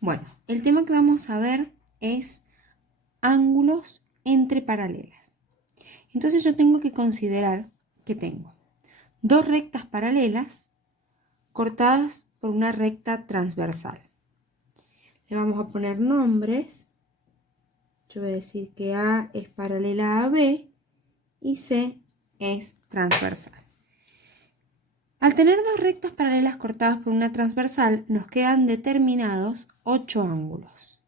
Bueno, el tema que vamos a ver es ángulos entre paralelas. Entonces yo tengo que considerar que tengo dos rectas paralelas cortadas por una recta transversal. Le vamos a poner nombres. Yo voy a decir que A es paralela a B y C es transversal. Al tener dos rectas paralelas cortadas por una transversal, nos quedan determinados 8 ángulos.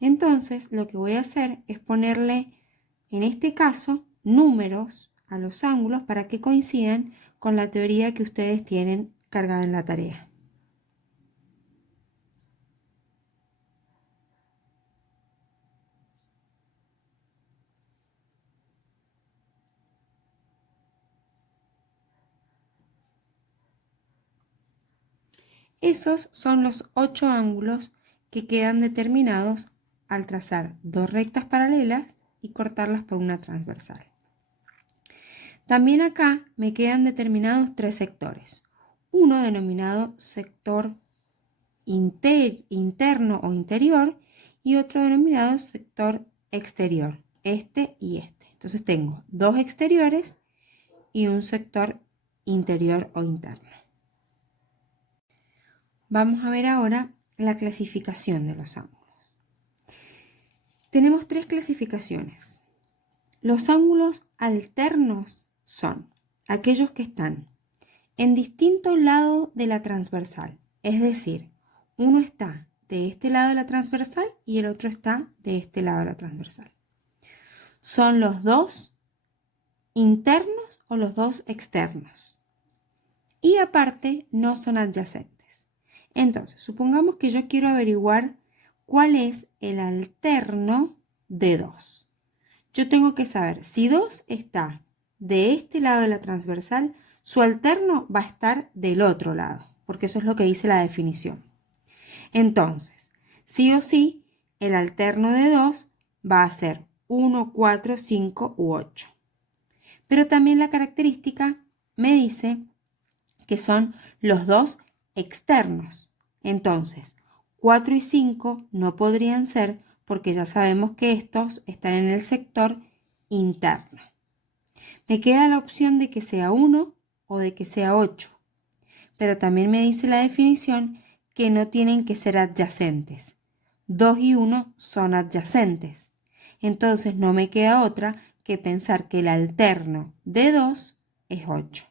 Entonces, lo que voy a hacer es ponerle, en este caso, números a los ángulos para que coincidan con la teoría que ustedes tienen cargada en la tarea. Esos son los 8 ángulos que quedan determinados al trazar dos rectas paralelas y cortarlas por una transversal. También acá me quedan determinados 3 sectores. Uno denominado sector interno o interior y otro denominado sector exterior, este y este. Entonces tengo dos exteriores y un sector interior o interno. Vamos a ver ahora la clasificación de los ángulos. Tenemos 3 clasificaciones. Los ángulos alternos son aquellos que están en distintos lados de la transversal, es decir, uno está de este lado de la transversal y el otro está de este lado de la transversal. Son los dos internos o los dos externos. Y aparte no son adyacentes. Entonces, supongamos que yo quiero averiguar cuál es el alterno de 2. Yo tengo que saber si 2 está de este lado de la transversal, su alterno va a estar del otro lado, porque eso es lo que dice la definición. Entonces, sí o sí, el alterno de 2 va a ser 1, 4, 5 u 8. Pero también la característica me dice que son los dos externos. Entonces, 4 y 5 no podrían ser porque ya sabemos que estos están en el sector interno. Me queda la opción de que sea 1 o de que sea 8, pero también me dice la definición que no tienen que ser adyacentes. 2 y 1 son adyacentes. Entonces no me queda otra que pensar que el alterno de 2 es 8.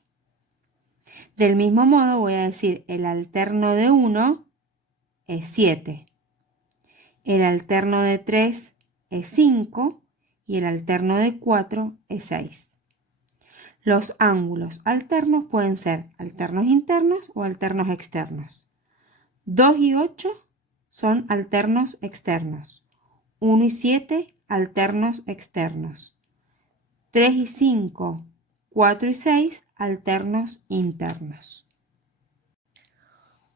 Del mismo modo voy a decir el alterno de 1 es 7. El alterno de 3 es 5 y el alterno de 4 es 6. Los ángulos alternos pueden ser alternos internos o alternos externos. 2 y 8 son alternos externos. 1 y 7 alternos externos. 3 y 5, 4 y 6 alternos internos.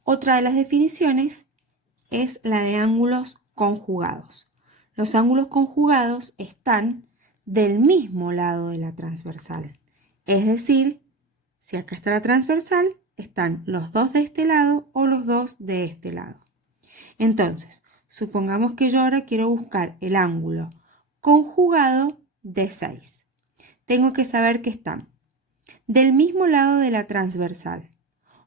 Otra de las definiciones es la de ángulos conjugados. Los ángulos conjugados están del mismo lado de la transversal. Es decir, si acá está la transversal, están los dos de este lado o los dos de este lado. Entonces, supongamos que yo ahora quiero buscar el ángulo conjugado de 6. Tengo que saber que están del mismo lado de la transversal,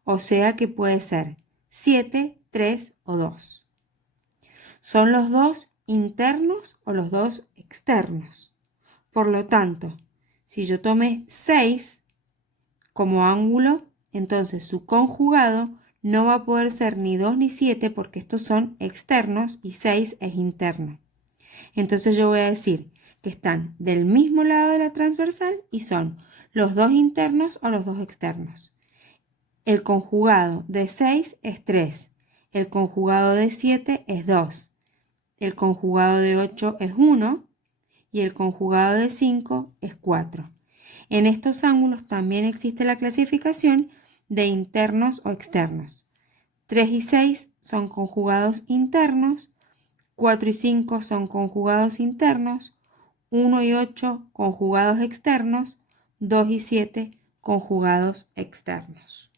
o sea que puede ser 7, 3 o 2. Son los dos internos o los dos externos. Por lo tanto, si yo tomé 6 como ángulo, entonces su conjugado no va a poder ser ni 2 ni 7 porque estos son externos y 6 es interno. Entonces yo voy a decir que están del mismo lado de la transversal y son los dos internos o los dos externos. El conjugado de 6 es 3, el conjugado de 7 es 2, el conjugado de 8 es 1 y el conjugado de 5 es 4. En estos ángulos también existe la clasificación de internos o externos. 3 y 6 son conjugados internos, 4 y 5 son conjugados internos, 1 y 8 conjugados externos, 2 y 7 conjugados externos.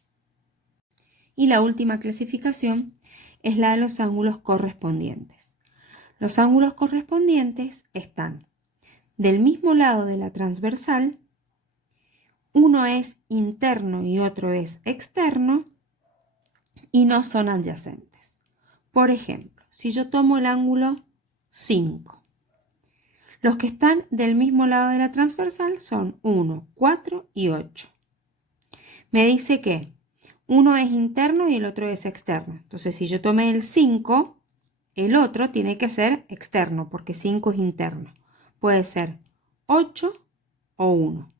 Y la última clasificación es la de los ángulos correspondientes. Los ángulos correspondientes están del mismo lado de la transversal, uno es interno y otro es externo y no son adyacentes. Por ejemplo, si yo tomo el ángulo 5, los que están del mismo lado de la transversal son 1, 4 y 8. Me dice que uno es interno y el otro es externo. Entonces, si yo tomé el 5, el otro tiene que ser externo porque 5 es interno. Puede ser 8 o 1.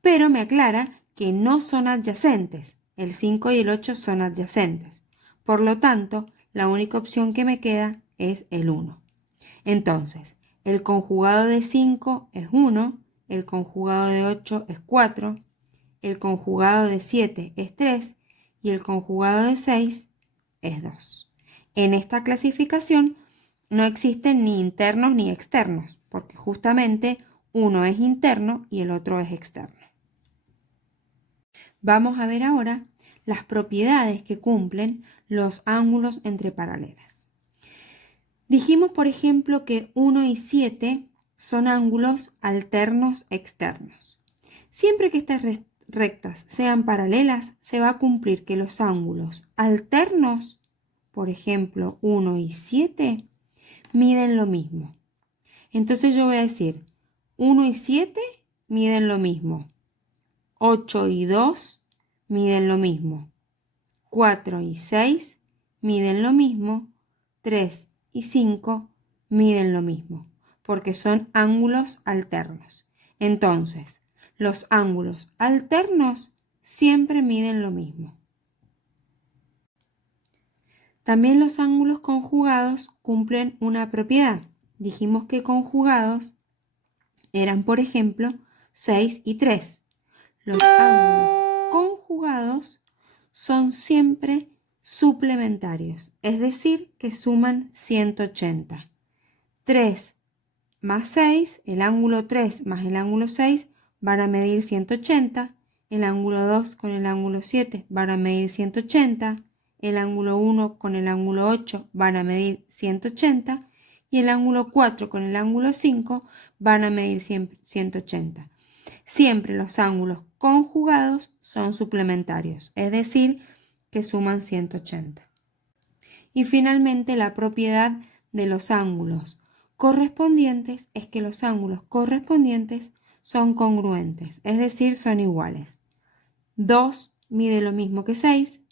Pero me aclara que no son adyacentes. El 5 y el 8 son adyacentes. Por lo tanto, la única opción que me queda es el 1. Entonces, el conjugado de 5 es 1, el conjugado de 8 es 4, el conjugado de 7 es 3 y el conjugado de 6 es 2. En esta clasificación no existen ni internos ni externos, porque justamente uno es interno y el otro es externo. Vamos a ver ahora las propiedades que cumplen los ángulos entre paralelas. Dijimos, por ejemplo, que 1 y 7 son ángulos alternos externos. Siempre que estas rectas sean paralelas, se va a cumplir que los ángulos alternos, por ejemplo, 1 y 7, miden lo mismo. Entonces yo voy a decir, 1 y 7 miden lo mismo. 8 y 2 miden lo mismo. 4 y 6 miden lo mismo. 3 y 5 miden lo mismo, porque son ángulos alternos. Entonces, los ángulos alternos siempre miden lo mismo. También los ángulos conjugados cumplen una propiedad. Dijimos que conjugados eran, por ejemplo, 6 y 3. Los ángulos conjugados son siempre suplementarios, es decir, que suman 180. 3 más 6, el ángulo 3 más el ángulo 6 van a medir 180, el ángulo 2 con el ángulo 7 van a medir 180, el ángulo 1 con el ángulo 8 van a medir 180 y el ángulo 4 con el ángulo 5 van a medir 180. Siempre los ángulos conjugados son suplementarios, es decir, que suman 180. Y finalmente la propiedad de los ángulos correspondientes es que los ángulos correspondientes son congruentes, es decir, son iguales. 2 mide lo mismo que 6,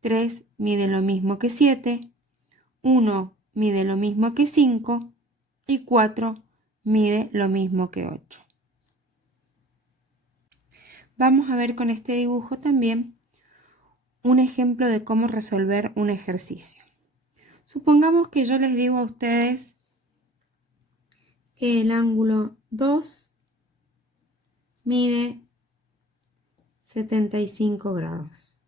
3 mide lo mismo que 7, 1 mide lo mismo que 5 y 4 mide lo mismo que 8. Vamos a ver con este dibujo también un ejemplo de cómo resolver un ejercicio. Supongamos que yo les digo a ustedes que el ángulo 2 mide 75 grados.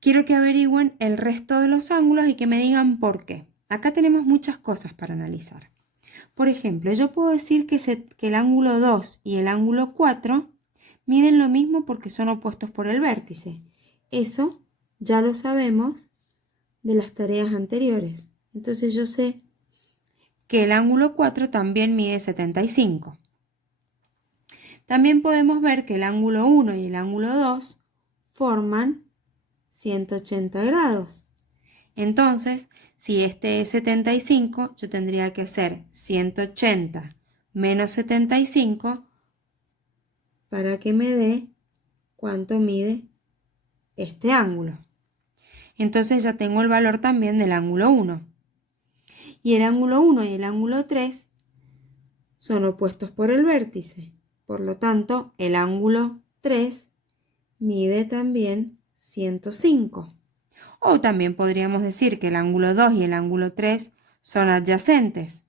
Quiero que averigüen el resto de los ángulos y que me digan por qué. Acá tenemos muchas cosas para analizar. Por ejemplo, yo puedo decir que el ángulo 2 y el ángulo 4 miden lo mismo porque son opuestos por el vértice. Eso ya lo sabemos de las tareas anteriores. Entonces yo sé que el ángulo 4 también mide 75. También podemos ver que el ángulo 1 y el ángulo 2 forman 180 grados. Entonces, si este es 75, yo tendría que hacer 180 menos 75 para que me dé cuánto mide este ángulo. Entonces ya tengo el valor también del ángulo 1. Y el ángulo 1 y el ángulo 3 son opuestos por el vértice. Por lo tanto, el ángulo 3 mide también 105. O también podríamos decir que el ángulo 2 y el ángulo 3 son adyacentes.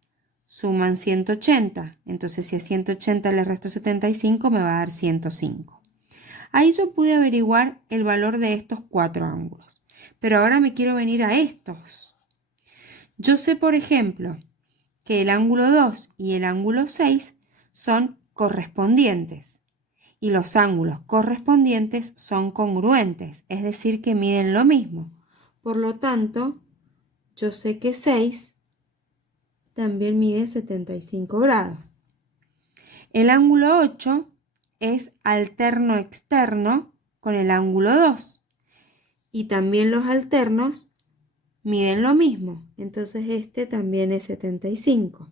Suman 180. Entonces, si a 180 le resto 75, me va a dar 105. Ahí yo pude averiguar el valor de estos 4 ángulos. Pero ahora me quiero venir a estos. Yo sé, por ejemplo, que el ángulo 2 y el ángulo 6 son correspondientes. y los ángulos correspondientes son congruentes, es decir, que miden lo mismo. Por lo tanto, yo sé que 6 también mide 75 grados. El ángulo 8 es alterno externo con el ángulo 2. Y también los alternos miden lo mismo. Entonces este también es 75.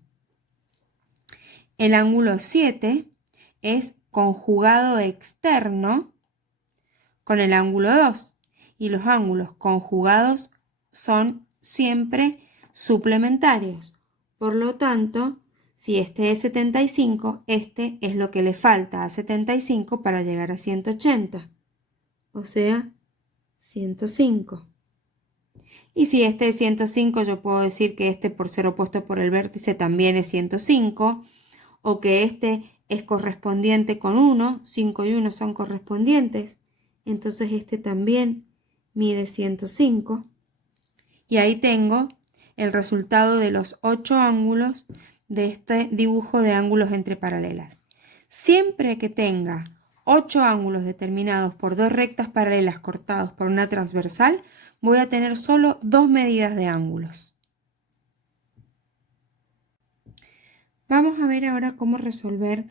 El ángulo 7 es conjugado externo con el ángulo 2. Y los ángulos conjugados son siempre suplementarios. Por lo tanto, si este es 75, este es lo que le falta a 75 para llegar a 180. O sea, 105. Y si este es 105, yo puedo decir que este, por ser opuesto por el vértice, también es 105. O que este es correspondiente con 1. 5 y 1 son correspondientes. Entonces este también mide 105. Y ahí tengo el resultado de los 8 ángulos de este dibujo de ángulos entre paralelas. Siempre que tenga 8 ángulos determinados por dos rectas paralelas cortados por una transversal, voy a tener solo 2 medidas de ángulos. Vamos a ver ahora cómo resolver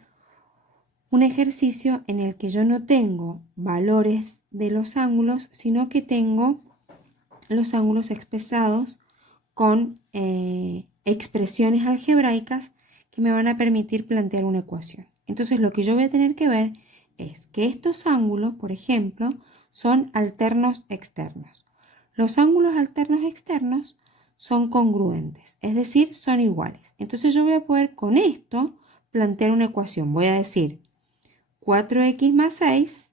un ejercicio en el que yo no tengo valores de los ángulos, sino que tengo los ángulos expresados con expresiones algebraicas que me van a permitir plantear una ecuación. Entonces lo que yo voy a tener que ver es que estos ángulos, por ejemplo, son alternos externos. Los ángulos alternos externos son congruentes, es decir, son iguales. Entonces yo voy a poder con esto plantear una ecuación. Voy a decir 4x más 6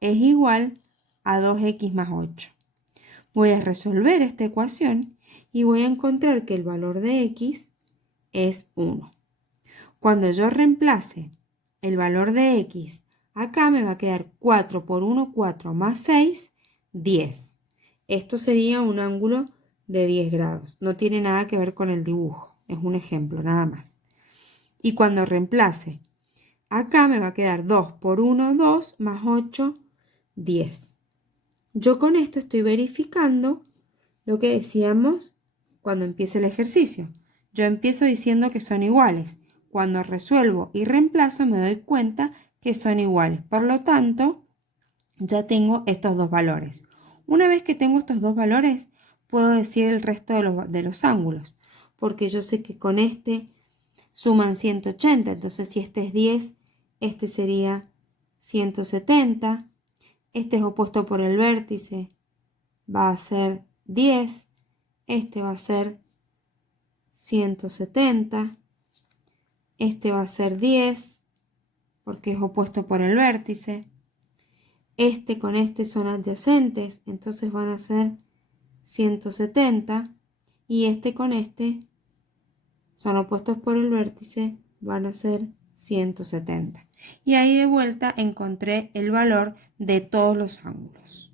es igual a 2x más 8. Voy a resolver esta ecuación y voy a encontrar que el valor de x es 1. Cuando yo reemplace el valor de x, acá me va a quedar 4 por 1, 4 más 6, 10. Esto sería un ángulo de 10 grados. No tiene nada que ver con el dibujo. Es un ejemplo, nada más. Y cuando reemplace, acá me va a quedar 2 por 1, 2 más 8, 10. Yo con esto estoy verificando lo que decíamos cuando empiece el ejercicio. Yo empiezo diciendo que son iguales. Cuando resuelvo y reemplazo me doy cuenta que son iguales. Por lo tanto, ya tengo estos dos valores. Una vez que tengo estos dos valores, puedo decir el resto de los ángulos. Porque yo sé que con este suman 180. Entonces, si este es 10, este sería 170. Este es opuesto por el vértice, va a ser 10. Este va a ser 170. Este va a ser 10, porque es opuesto por el vértice. Este con este son adyacentes, entonces van a ser 170. Y este con este son opuestos por el vértice, van a ser 170. Y ahí de vuelta encontré el valor de todos los ángulos.